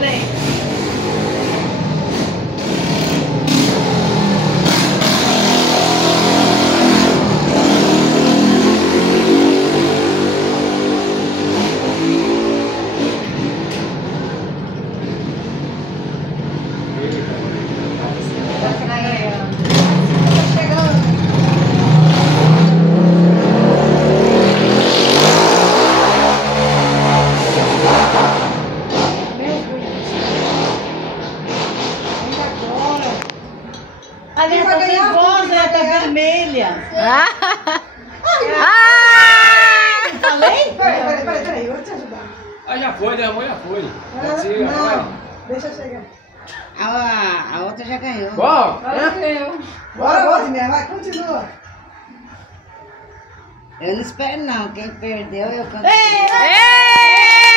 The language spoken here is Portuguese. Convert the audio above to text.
nem. Ali tá nervosa, ela tá vermelha. Falei? Peraí, eu vou te ajudar. Ah, já foi, né? Já foi. Não, deixa eu chegar. A outra já ganhou. Bom, Bora, minha, vai, continua. Eu não espero não, quem perdeu eu canto. Ei!